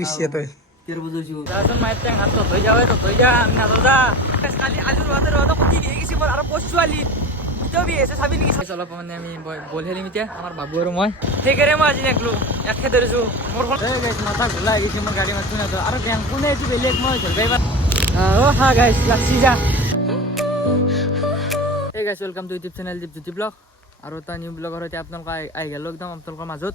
গুছি তই তেৰ বজাইছো তাৰপিছত মাইৰ টেং হাত তই যাৱে তই যা আমি নাযাওঁ যা কালি আলুৰ ৰ'দত কটি দিয়ে গৈছে মোৰ আৰু পচু আলি এতিয়াও বি আছে চাবি নেকি অলপ মানে আমি বল খেলিম এতিয়া আমাৰ বাবু আৰু মই সেইকাৰণে মই আজি নেকলো একে ধৰিছো মোৰ মাথা ঘোলা আহিছে মোৰ গাড়ী মাতটো নাযাওঁ আৰু বেংকো নে এইটো বেলেগ মই ধৰিবা অ' হা গাইছ লাগছি যা এই guys welcome to YouTube channel Dipjyoti blog আৰু এটা নিউ ব্লগৰ সৈতে আপোনালোক আহি গ'লোঁ একদম আপোনালোকৰ মাজত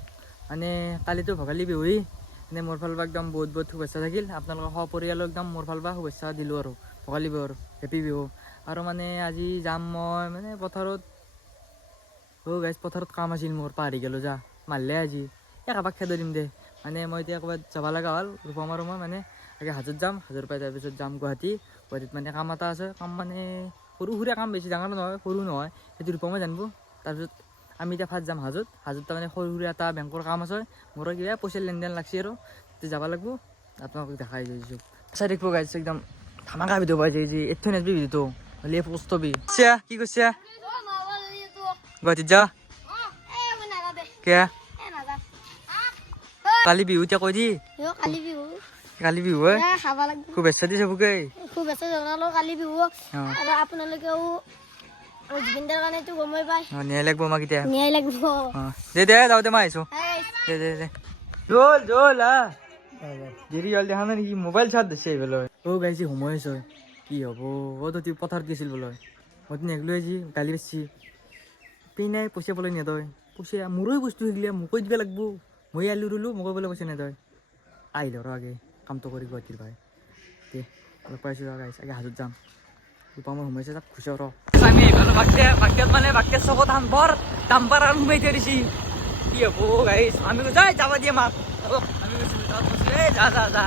মানে কালিতো ভোগালী বিহুৱেই মানে মোৰ ফালৰ পৰা একদম বহুত বহুত শুভেচ্ছা থাকিল আপোনালোকৰ সপৰিয়ালো একদম মোৰ ফালৰ পৰা শুভেচ্ছা দিলোঁ আৰু ভোগালী বিহুৰ হেপী বিহু আৰু মানে আজি যাম মই মানে পথাৰত গাইছ পথাৰত কাম আছিল মোৰ পাহৰি গ'লোঁ যা মাৰিলে আজি কাবাক খেদাই দিম দে মানে মই এতিয়া ক'ৰবাত যাব লগা হ'ল ৰূপম আৰু মই মানে আগে হাজোত যাম হাজোৰ পৰা তাৰপিছত যাম গুৱাহাটীত মানে কাম এটা আছে কাম মানে সৰু সুৰা কাম বেছি ডাঙৰ নহয় সৰু নহয় সেইটো ৰূপমে জানিব তাৰপিছত আমি এতিয়া ফাৰ্ষ্ট যাম হাজোত তাৰমানে সৰু সুৰা এটা বেংকৰ কাম আছে মোৰো কিবা পইচা লেনদেন লাগছে আৰু তেতিয়া যাব লাগিব আপোনালোকক দেখাই দিছোঁ চাই দেখিব গাইছে একদম ধামাকা ভিডিঅ' পাইছে যি এইটো নেচবি ভিডিঅ'টো হ'লে পোষ্ট হবি কি কৈছে গুৱাহাটীত যা কে কালি বিহু এতিয়া কৈ দি কালি বিহু শুভেচ্ছা দি চবকে শুভেচ্ছা জনালোঁ কালি বিহু আৰু আপোনালোকেও জুবিনদাৰ কাৰণেতো গমেই পায় নিয়াই লাগিব আমাক এতিয়া নিয়াই লাগিব দে যাওঁ দে মই আহিছোঁ দে জল দেৰি হ'ল দেখা নাই নেকি মোবাইল চাৰ্জ দিছে এইফালে গাইছে সময় আছে কি হ'ব তই পথাৰত গৈছিল বোলে মইতো নেগলোঁ আজি গালি পাৰছি পিনাই পইচা পলাই নিয়ে তই পইচা মোৰে বস্তু শিকিলে মোকে দিব লাগিব মই আলু ৰুলোঁ মোকে বোলে পইচা নিয়ে তই আহিল আৰু আগে কামটো কৰি গুৱাহাটীৰ ভাই দে অলপ পাইছোঁ গাইছ আগে হাজোত যাম ৰূপামৰ সোমাইছে তাক খুচি ৰ আমি এইফালে বাক্যাত মানে বাক্যাত চকত বৰ দাম্পাৰ আৰু সোমাই থৈ দিছি কি হ'ব গাইছ আমি যাই যাব দিয়ে মাক আমি কৈছিলোঁ যা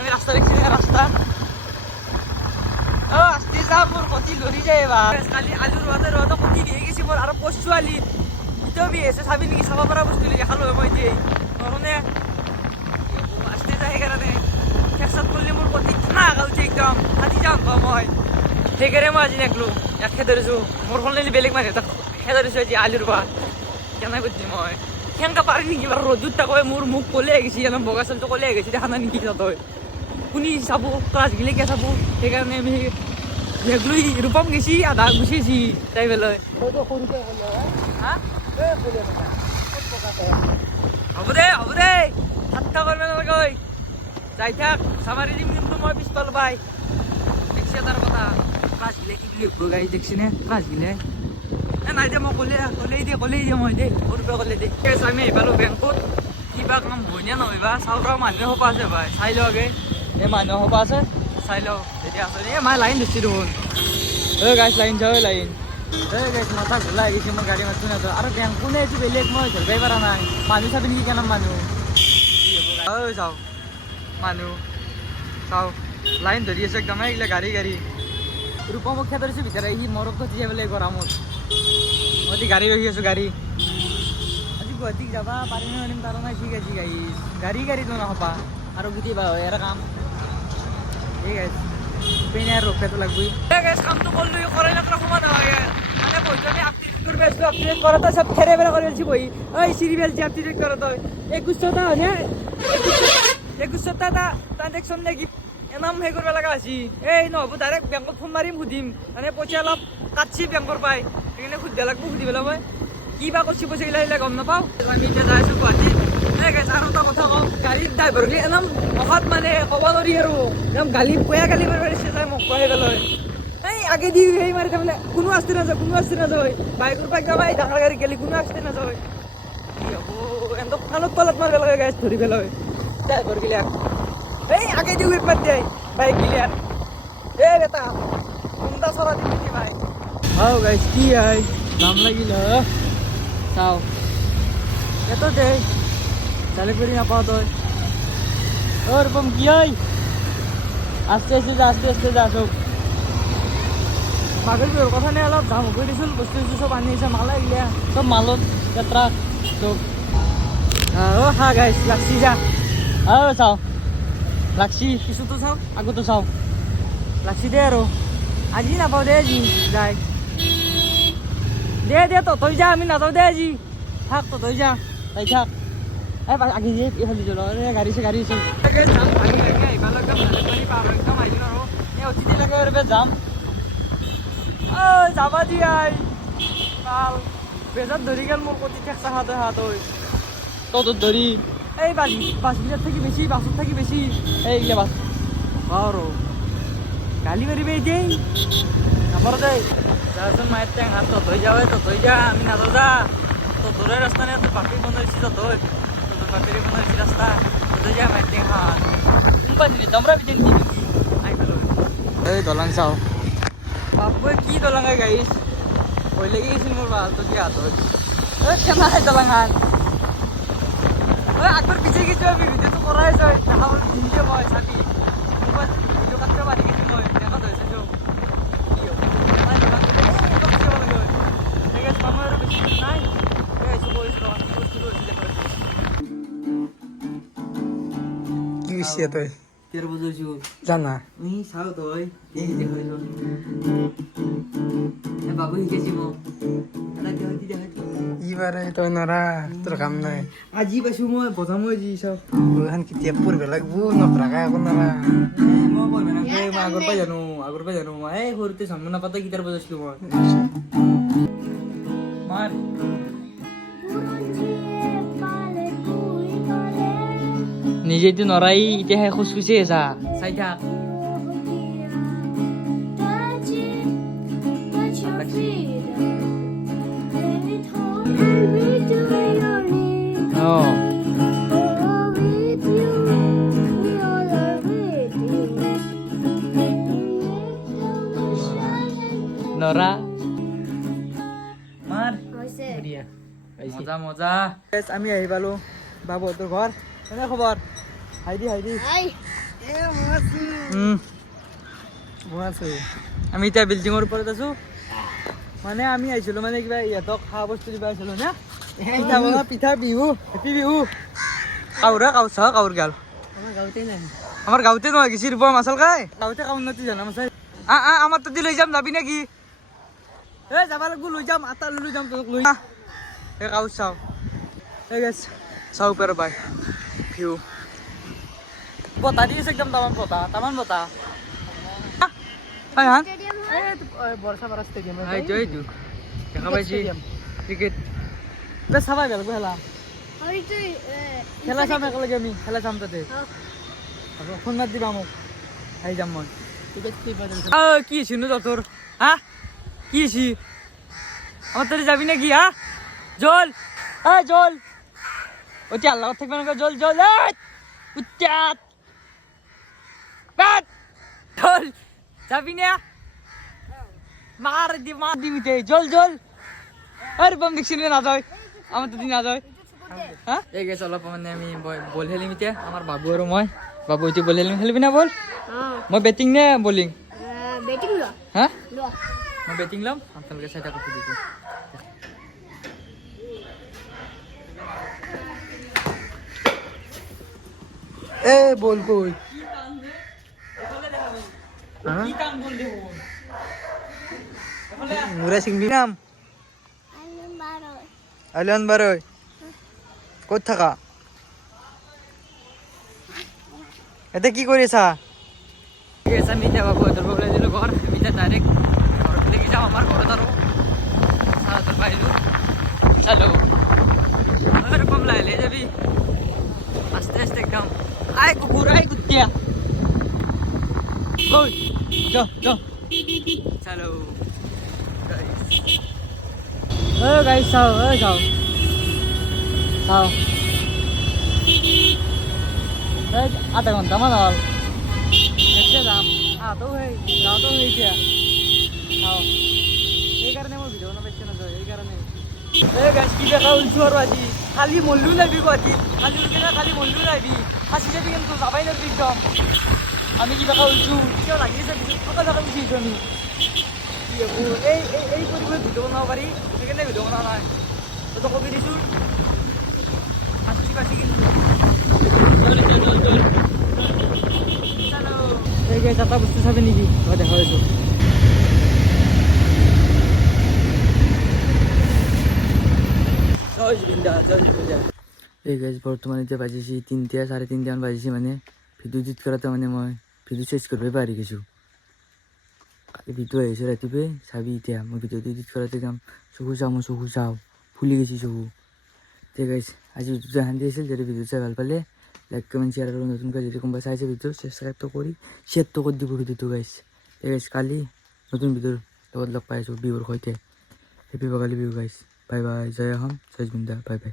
আমি ৰাস্তা দেখিছোঁ ৰাস্তা আস্তে যা মোৰ কটি লৰি যায় এবাৰ কালি আলুৰ ৰ'দত কটি দিয়ে গৈছে মোৰ আৰু পচু আলি এতিয়াও বি আছে চাবি নেকি চাব পৰা বস্তু দেখালোঁ মই এতিয়া নহ'লে আস্তে যায় সেইকাৰণে ফেকচাত কৰিলে মোৰ কটি না গালছে একদম আজি যাম মই সেইকাৰণে মই আজি নেকলোঁ একে ধৰিছোঁ মোৰ সলনি বেলেগ মানুহ এটা ধৰিছোঁ আজি আলুৰ পৰা কেনে কৰিছোঁ মই সেনেকৈ পাৰি নেকি বাৰু ৰ'দত তাকৈ মোৰ মুখ ক'লে আহিছে একদম বগা চালটো ক'লে আহিছে দেখা নাই নেকি তই শুনি চাব ক্লাছ গিলেকে চাব সেইকাৰণে আমি নেগলোঁ ৰূপম গেছি আধা গুচিছি তাই পেলাই হ'ব দে ঠাট্টা কৰিব নালাগে যাই থাক চামাৰি দিম কিন্তু মই পিছফালে পাই দেখছি তাৰ কথা ক্লাছ গিলে কি বুলি গাড়ী দেখছিনে ক্লাছ গিলে নাই দে মই ক'লেই দিয়ে মই দেই সৰুৰ পৰা ক'লে দেই আমি আহিপালোঁ বেংকত কিবা কাম বনিয়া নহয়বা চাউল মানুহে সোপা আছে ভাই চাই লওঁ আগে এই মানুহ সোপা আছে চাই লওঁ তেতিয়া আছে এই মায়ে লাইন ধৰিছে দেখোন গাইছ লাইন লাইন গাইছ মাথা ঘোলা আহিছে মোৰ গাড়ী মাতটো নাযাওঁ আৰু বেংকো নে এইটো বেলেগ মই ধৰিবই পৰা নাই মানুহ চাবি নেকি কেনে মানুহ চাওঁ মানুহ চাওঁ লাইন ধৰি আছে একদম এইগিলা গাড়ী ৰূপমক খেদ ধৰিছোঁ ভিতৰত সি মৰক দিয়ে বোলে গৰমত মই গাড়ী ৰখি আছোঁ গাড়ী আজি গুৱাহাটীত যাবা পাৰিম নোৱাৰিম তাৰ নাই ঠিক আছে গাড়ীটো নহবা আৰু কেতিয়াবা হয় আৰু কাম ঠিক আছে পিনে আৰু ৰখাটো লাগবই কামটো কৰিলোঁ কৰাই নকৰা সময় নালাগে মানে বহিটো আমি আপডেট কৰিব আছিলোঁ আপডেট কৰাটো চব খেৰে বেৰা কৰি আছোঁ বহি চিৰি বেলছি আপডেট কৰা তই 21টা হয়নে 21টা এটা ট্ৰানজেকশ্যন নে কি এনাম সেই কৰিব লগা হৈছে এই নহ'ব ডাইৰেক্ট বেংকত ফোন মাৰিম সুধিম মানে পইচা অলপ কাটছি বেংকৰ পাই সেইকাৰণে সুধিব লাগিব সুধি পেলাই মই কিবা কৰিছোঁ পইচা গিলা গম নাপাওঁ আমি এতিয়া যাই আছোঁ গুৱাহাটীত আৰু এটা কথা কওঁ গাড়ীত ড্ৰাইভাৰ গিলা একদম অহাত মানে ক'ব নোৱাৰি আৰু একদম বেয়া গালি মাৰিছে যাই মোক কয় পেলাই এই আগে দি সেই মাৰি তাৰমানে কোনো আস্তে নাযায় বাইকৰ পৰা একদম এই ডাঙৰ গাড়ী গেলি কোনো আস্তে নাযায় কি হ'ব একদম কাণত তলত মাৰিব লাগে গাড়ী ধৰি পেলাই ড্ৰাইভাৰ গিলাক এই আগে দি উইপ মাৰি দিয়ে বাইক গিলাক এই বেটা কোনটা চৰা দিবি ভাই গাইছ কি হয় দাম লাগিল চাও এত দে চালে কৰি নাপাও তই ওৰকম কি হয় আস্তে যা সব মাঘৰ বিহুৰ কথা নে অলপ দাম কৰি দিছিল বস্তু চব আনি আছে মাল আহিলে চব মালত যাত্ৰা চব হা গাইছ লাগছি যা চাও লাগছি কিছুতো চাও আগতো চাও লাগছি দে আৰু আজি নাপাওঁ দে আজি যাই দে তই যা আমি নাযাওঁ দে আজি থাক তই যা তাই থাক এই আগে যে এইফালে চলো গাড়ী গাড়ী চল যাম ভাগি ভাগি আহিবা একদম জালুকবাৰী পাৰ একদম আহিলোঁ আৰু এই অতিথি লাগে আৰু যাম ঐ যাবা দি আই ভাল বেজাত ধৰি গেল মোৰ কতি ঠেকচা হাতে হাত হৈ তত ধৰি এই বাছবিলাক থাকি বেছি বাছত থাকি বেছি এইগিলা বাছ আৰু গালি মাৰিবে এতিয়াই নাপাৰ দেই যাচোন মায়ের ট্যাং হাত তত হয়ে যাবে তত হয়ে যা আমি না যা তত ধরে রাস্তা নেই বাকি বন্ধ তত বাকি বন্ধ রাস্তা তত যা মায়ের ট্যাং হাত মুম্বাই দমরা বিজেন কি আই ফেলো এই দলাং চাও বাপুয়ে কি দলাং গাইছ ভয় লাগি গেছিল মোর ভাল তো কি হাত হয় কেনা দলাং হাত আগবার পিছিয়ে গেছি আমি ভিডিও তো করা হয়েছে দেখা বলে ভিডিও মই চাবি মোবাইল ভিডিও কাটতে পারি গেছি মই দেখা হয়েছে তো কি বিষয় তুই তের বুঝেছি জানা আমি চাও তো এই দেখো বাবু শিকাইছি মো এটা দেখাইছি দেখাইছি ইবারে তই নৰা তোৰ কাম নাই আজি পাইছো মই বজাম আজি চব এখন কেতিয়া পঢ়িব লাগিব নপঢ়াকে একো নৰা মই পঢ়িব নাপায় মই আগৰ পৰা জানো এই সৰুতে জন্ম নাপাতে গীটাৰ বজাইছিলো মই মাৰ নিজেতো নৰাই এতিয়াহে খোজ খুচি আছা চাই থাক নৰা মাৰ মজা মজা আমি আহি পালো বাবুহঁতৰ ঘৰ কেনে খবৰ হাইদি আমি এতিয়া বিল্ডিঙৰ ওপৰত আছো মানে আমি আহিছিলো মানে কিবা ইহঁতক খোৱা বস্তু দিব আহিছিলো না পিঠা বনা পিঠা বিহু হেপী বিহু কাউৰ গাল আমাৰ গাঁৱতে নহয় গেছি ৰূপা মাছাল খাই গাঁৱতে কাউৰ নতি জানা মাছাই আমাৰ তাতে লৈ যাম যাবি নেকি এই যাব লাগিব লৈ যাম আটা লৈ যাম তোক লৈ এই কাউৰ চাওঁ এই গেছ চাওঁ পাৰ বাই ভিউ বতাহ দি আছে একদম তামান বতাহ এইটো দেখা পাইছি ক্ৰিকেট চাবা গেল খেলা খেলা চাম একেলগে আমি খেলা চাম তাতে ফোন মাত দিবা মোক আহি যাম মই কি হৈছিনো তোৰ হা কি হৈছি আমার তাতে যাবি নাকি হ্যাঁ জল জল ওটি আল্লাহ থাকবে না জল জল উচ্চাত জল যাবি না মার দিবিতে জল জল আরে বম দেখছি না যায় আমার তো দিন না যায় হ্যাঁ এই গেছে অলপ মানে আমি বল খেলিম এতিয়া আমার বাবু আৰু মই বাবু এতিয়া বল খেলিবি না বল মই বেটিং নে বলিং বেটিং লো হ্যাঁ লো মই বেটিং লম আপোনালোকে চাই থাকক দিছো এ বল কই মুৰা সিংবি নাম আলিয়ান বাৰৈ ক'ত থাকা এতিয়া কি কৰি আছা আমি এতিয়া বাবু ওলাই দিলো ঘৰ আমি এতিয়া ডাইৰেক্ট ঘৰত দেখি যাওঁ আমাৰ ঘৰত আৰু চাহ পাইলোঁ চালো আৰু কম লাহে লাহে যাবি আস্তে আস্তে একদম আই কুকুৰ আই কুত্তিয়া ঐ যাও চালো গাইছ চাও চাও আধা ঘণ্টামান হ'ল দেখতে যাম আহতো যাওঁতো এতিয়া চাওঁ সেইকাৰণে মই ভিডিঅ' বনাইছোঁ নাযায় সেইকাৰণে গাইছ কি দেখা ওলছোঁ আৰু আজি কালি মল্লিও যাবি গুৱাহাটীত কালি মল্লিও যাবি ফাঁচি যাবি কিন্তু যাবাই নাবি একদম আমি কিবা ওলছোঁ কিয় লাগি আছে পিছত থকা জেগা গুচিছোঁ আমি এই পৰিৱেশত ভিডিঅ' বনাব পাৰি সেইকাৰণে ভিডিঅ' বনোৱা নাই তই কবি দিছোঁ ফাঁচি কিন্তু এই গাইছ এটা বস্তু চাবি নেকি মই দেখা পাইছোঁ জয় জুবিন দা এই গাইজ বৰ্তমান এতিয়া বাজিছে 3টা 3:30 মান বাজিছে মানে ভিডিঅ' এডিট কৰাতে মানে মই ভিডিঅ' চেঞ্জ কৰিবই পাহৰি গৈছোঁ কালি ভিডিঅ' আহিছোঁ ৰাতিপুৱাই চাবি এতিয়া মই ভিডিঅ'টো এডিট কৰাতে যাম চকু চাওঁ ফুলি গৈছে চকু ঠিক আছে আজি ভিডিঅ'টো শান্তি আছিল যদি ভিডিঅ' চাই ভাল পালে লাইক কমেণ্ট শ্বেয়াৰ আৰু নতুনকৈ যদি কোনোবা চাইছে ভিডিঅ' ছাবস্ক্ৰাইবটো কৰি শ্বেয়াৰটো কৰি দিব ভিডিঅ'টো গাইছ ঠিক আছে কালি নতুন ভিডিঅ'ৰ লগত লগ পাই আছোঁ বিহুৰ সৈতে হেপী ভোগালী বিহু গাইছ bye bye Jay Assam Jay Zubeen the bye bye